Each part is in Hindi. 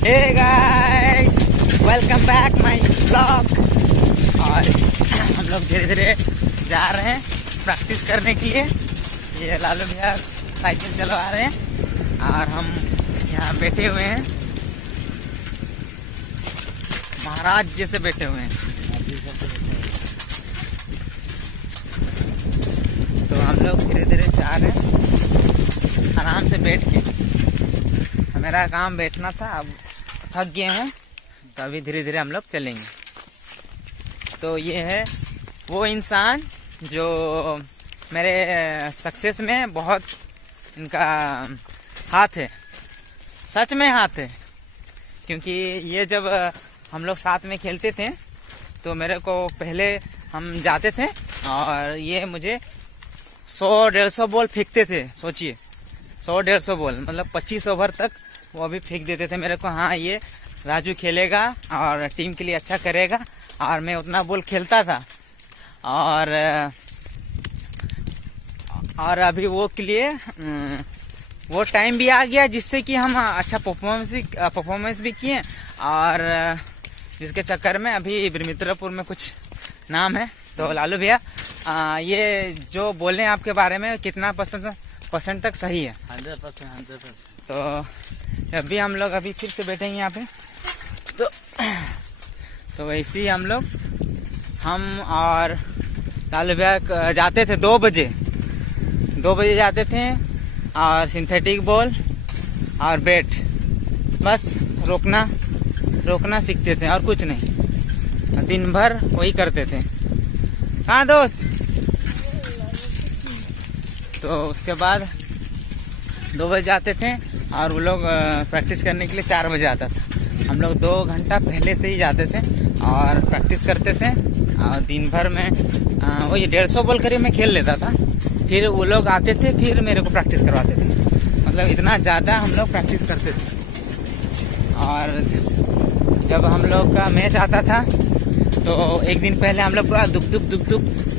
Hey guys, welcome back my blog. और हम लोग धीरे धीरे जा रहे हैं प्रैक्टिस करने के लिए। ये लालू भैया साइकिल चलवा रहे हैं और हम यहाँ बैठे हुए हैं, महाराज जैसे बैठे हुए हैं। तो हम लोग धीरे धीरे जा रहे हैं आराम से बैठ के। मेरा काम बैठना था, अब थक गए हैं तो अभी धीरे धीरे हम लोग चलेंगे। तो ये है वो इंसान जो मेरे सक्सेस में बहुत इनका हाथ है, सच में हाथ है। क्योंकि ये जब हम लोग साथ में खेलते थे तो मेरे को पहले हम जाते थे और ये मुझे 100-150 बॉल फेंकते थे। सोचिए 100-150 बॉल मतलब 25 ओवर तक वो अभी फेंक देते थे मेरे को। हाँ, ये राजू खेलेगा और टीम के लिए अच्छा करेगा, और मैं उतना बॉल खेलता था। और अभी वो के लिए वो टाइम भी आ गया जिससे कि हम अच्छा परफॉर्मेंस भी किए, और जिसके चक्कर में अभी ब्रह्मपुत्र में कुछ नाम है। तो लालू भैया, ये जो बोले आपके बारे में कितना परसेंट तक सही है? 100%। तो अभी हम लोग अभी फिर से बैठेंगे यहाँ पे। तो वैसे ही हम और लालू भैया जाते थे 2 बजे जाते थे, और सिंथेटिक बॉल और बैट बस रोकना सीखते थे और कुछ नहीं। दिन भर वही करते थे। हाँ दोस्त। तो उसके बाद 2 बजे जाते थे और वो लोग प्रैक्टिस करने के लिए 4 बजे आता था। हम लोग 2 घंटा पहले से ही जाते थे और प्रैक्टिस करते थे, और दिन भर में वही 150 बॉल करीब मैं खेल लेता था। फिर वो लोग आते थे, फिर मेरे को प्रैक्टिस करवाते थे। मतलब इतना ज़्यादा हम लोग प्रैक्टिस करते थे। और जब हम लोग का मैच आता था तो एक दिन पहले हम लोग पूरा दुख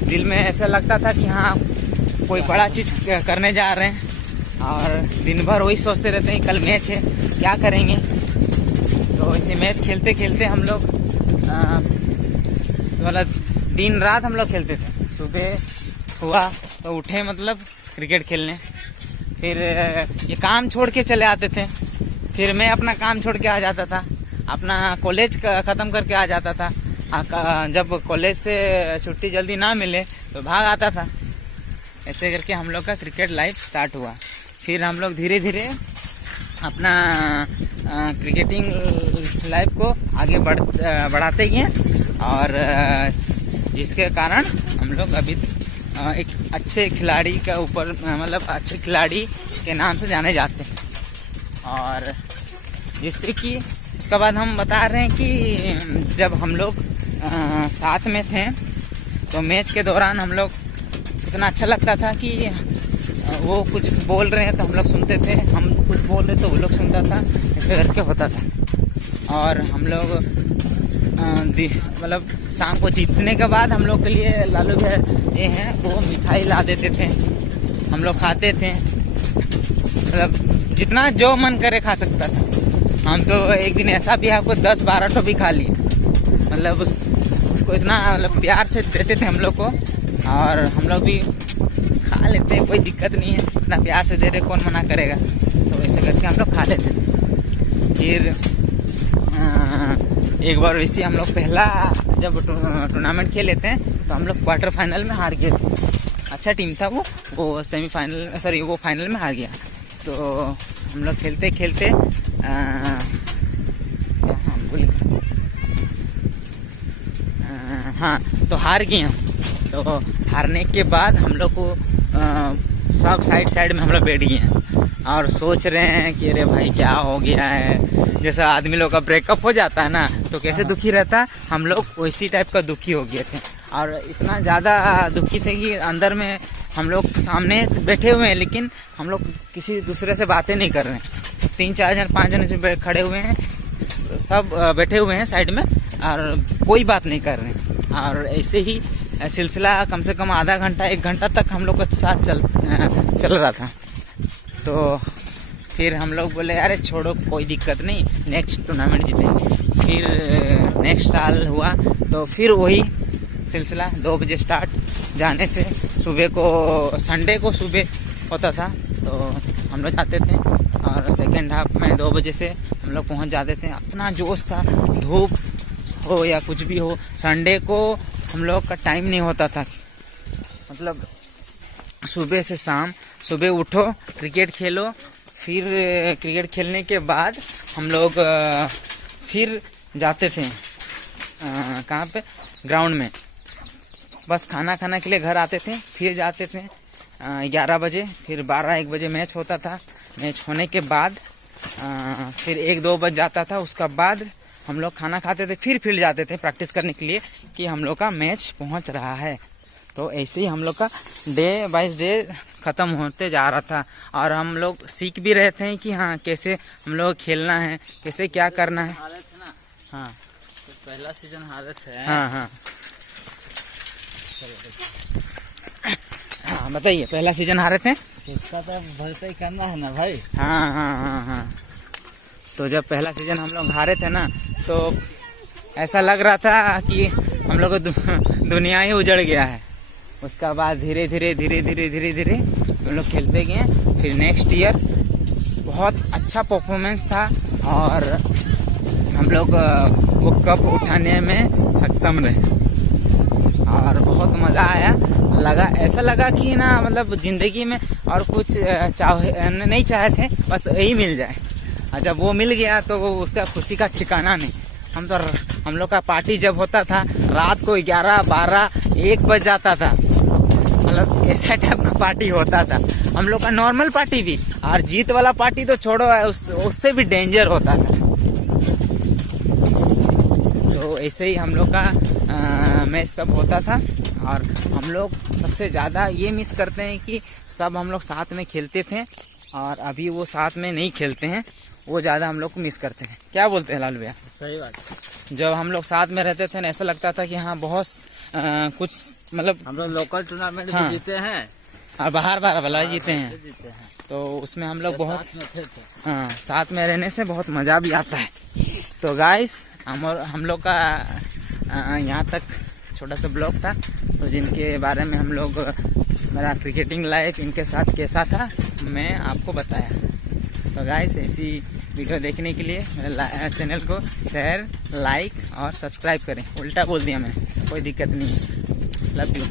दिल में ऐसा लगता था कि हाँ कोई बड़ा चीज़ करने जा रहे हैं, और दिन भर वही सोचते रहते हैं कल मैच है क्या करेंगे। तो इसी मैच खेलते खेलते हम लोग मतलब दिन रात हम लोग खेलते थे। सुबह हुआ तो उठे मतलब क्रिकेट खेलने, फिर ये काम छोड़ के चले आते थे। फिर मैं अपना काम छोड़ के आ जाता था, अपना कॉलेज ख़त्म करके आ जाता था। जब कॉलेज से छुट्टी जल्दी ना मिले तो भाग आता था। ऐसे करके हम लोग का क्रिकेट लाइफ स्टार्ट हुआ। फिर हम लोग धीरे धीरे अपना क्रिकेटिंग लाइफ को आगे बढ़ाते गए, और जिसके कारण हम लोग अभी एक अच्छे खिलाड़ी का ऊपर मतलब अच्छे खिलाड़ी के नाम से जाने जाते हैं। और जिससे कि उसके बाद हम बता रहे हैं कि जब हम लोग साथ में थे तो मैच के दौरान हम लोग इतना अच्छा लगता था कि वो कुछ बोल रहे हैं तो हम लोग सुनते थे, हम कुछ बोल रहे तो वो लोग सुनता था। ऐसे करके होता था। और हम लोग मतलब शाम को जीतने के बाद हम लोग के लिए लालू भैया ये हैं वो मिठाई ला देते थे, हम लोग खाते थे। मतलब जितना जो मन करे खा सकता था। हम तो एक दिन ऐसा भी आपको 10-12 तो भी खा लिए। मतलब उसको इतना मतलब प्यार से देते थे हम लोग को, और हम लोग भी खा लेते हैं, कोई दिक्कत नहीं है। इतना प्यार से दे रहे कौन मना करेगा। तो ऐसे करके हम लोग खा लेते थे। फिर एक बार वैसे हम लोग पहला जब टूर्नामेंट खेले थे तो हम लोग क्वार्टर फाइनल में हार गए थे। अच्छा टीम था वो सेमीफाइनल वो फाइनल में हार गया। तो हम लोग खेलते खेलते हाँ तो हार गए। तो हारने के बाद हम लोग को सब साइड में हम लोग बैठ गए और soच रहे हैं कि अरे भाई क्या हो गया है। जैसा आदमी लोग का ब्रेकअप हो जाता है ना तो कैसे दुखी रहता है, हम लोग वैसी टाइप का दुखी हो गए थे। और इतना ज़्यादा दुखी थे कि अंदर में हम लोग सामने बैठे हुए हैं लेकिन हम लोग किसी दूसरे से बातें नहीं कर रहे हैं। 3-4 जन 5 जन खड़े हुए हैं, सब बैठे हुए हैं साइड में और कोई बात नहीं कर रहे हैं। और ऐसे ही सिलसिला कम से कम आधा घंटा 1 घंटा तक हम लोग के साथ चल रहा था। तो फिर हम लोग बोले अरे छोड़ो कोई दिक्कत नहीं, नेक्स्ट टूर्नामेंट जीतेंगे। फिर नेक्स्ट साल हुआ तो फिर वही सिलसिला, 2 बजे स्टार्ट जाने से। सुबह को संडे को सुबह होता था तो हम लोग जाते थे और सेकेंड हाफ में 2 बजे से हम लोग पहुंच जाते थे। अपना जोश था, धूप हो या कुछ भी हो, संडे को हम लोग का टाइम नहीं होता था। मतलब सुबह से शाम, सुबह उठो क्रिकेट खेलो, फिर क्रिकेट खेलने के बाद हम लोग फिर जाते थे कहाँ पे, ग्राउंड में। बस खाना खाने के लिए घर आते थे, फिर जाते थे 11 बजे, फिर 12-1 बजे मैच होता था। मैच होने के बाद फिर 1-2 बज जाता था। उसका बाद हम लोग खाना खाते थे, फिर फील्ड जाते थे प्रैक्टिस करने के लिए कि हम लोग का मैच पहुंच रहा है। तो ऐसे ही हम लोग का डे बाय डे ख़त्म होते जा रहा था और हम लोग सीख भी रहे थे कि हाँ कैसे हम लोग खेलना है, कैसे क्या करना है। हारे थे ना, हाँ तो पहला सीजन हारे थे। हाँ हाँ हाँ बताइए, पहला सीजन हारे थे। इसका तो भरपाई करना है ना भाई। हाँ हाँ हाँ हाँ। तो जब पहला सीजन हम लोग हारे थे ना तो ऐसा लग रहा था कि हम लोग को दुनिया ही उजड़ गया है। उसका बाद धीरे धीरे हम लोग खेलते गए। फिर नेक्स्ट ईयर बहुत अच्छा परफॉर्मेंस था और हम लोग वो कप उठाने में सक्षम रहे और बहुत मज़ा आया। ऐसा लगा कि ना मतलब ज़िंदगी में और कुछ नहीं चाहे थे, बस यही मिल जाए। और जब वो मिल गया तो वो उसका खुशी का ठिकाना नहीं। हम लोग का पार्टी जब होता था रात को 11-12-1 बज जाता था। मतलब ऐसा टाइप का पार्टी होता था हम लोग का। नॉर्मल पार्टी भी और जीत वाला पार्टी तो छोड़ो, उससे भी डेंजर होता था। तो ऐसे ही हम लोग का मैच सब होता था और हम लोग सबसे ज़्यादा ये मिस करते हैं कि सब हम लोग साथ में खेलते थे और अभी वो साथ में नहीं खेलते हैं, वो ज़्यादा हम लोग को मिस करते हैं। क्या बोलते हैं लाल भैया? सही बात। जब हम लोग साथ में रहते थे ना ऐसा लगता था कि हाँ बहुत कुछ मतलब हम लोग लोकल टूर्नामेंट हाँ, भी जीते हैं और बाहर वाला जीते हैं। जीते हैं तो उसमें हम लोग बहुत साथ में थे। हाँ, साथ में रहने से बहुत मज़ा भी आता है। तो गाइस हम लोग का यहाँ तक छोटा सा ब्लॉग था, तो जिनके बारे में हम लोग मेरा क्रिकेटिंग लाइफ इनके साथ कैसा था मैं आपको बताया। तो गाइस ऐसी वीडियो देखने के लिए मेरे चैनल को शेयर, लाइक और सब्सक्राइब करें। उल्टा बोल दिया मैंने, कोई दिक्कत नहीं है। Love you.